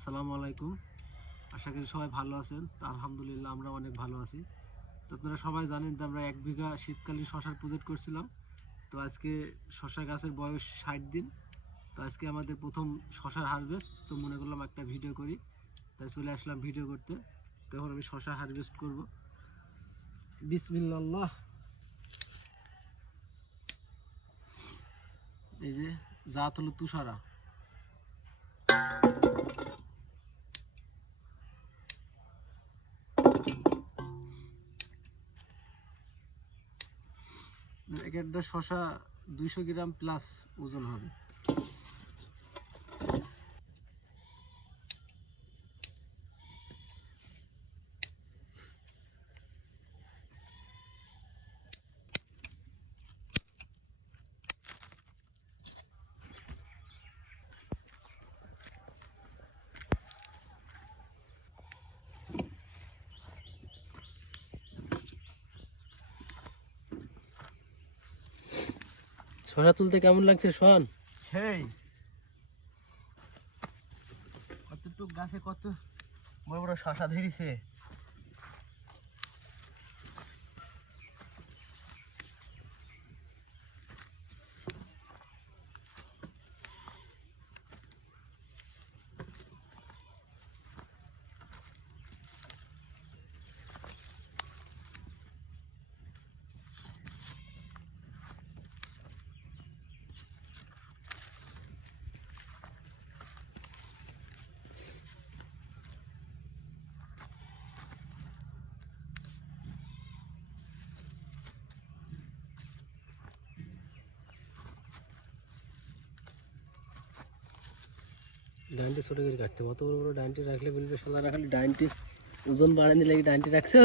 আসসালামু আলাইকুম। আশা করি সবাই ভালো আছেন। তো আলহামদুলিল্লাহ আমরা অনেক ভালো আছি। তো আপনারা সবাই জানেন যে আমরা 1 বিঘা শীতকালীন শশার প্রজেক্ট করছিলাম। তো আজকে শশা গাছের বয়স 60 দিন। তো আজকে আমাদের প্রথম শশার হারভেস্ট। তো মনে করলাম একটা ভিডিও করি, তাই চলে আসলাম ভিডিও করতে। তো এখন আমি শশা হারভেস্ট করব। বিসমিল্লাহ। এই যে জাত হলো তুষারা। একটা শশা 200 গ্রাম প্লাস ওজন হবে। শশা তুলতে কেমন লাগছে সোহান? সেই কতটুক গাছে কত বড় বড় শশা ধরেছে। ডাইনটি ছোট করে কাটতে, অত বড় বড় ডাইনটি রাখলে বলবে শালারা খালি ডাইনটি ওজন বাড়ানি লাগে ডাইনটি রাখছো।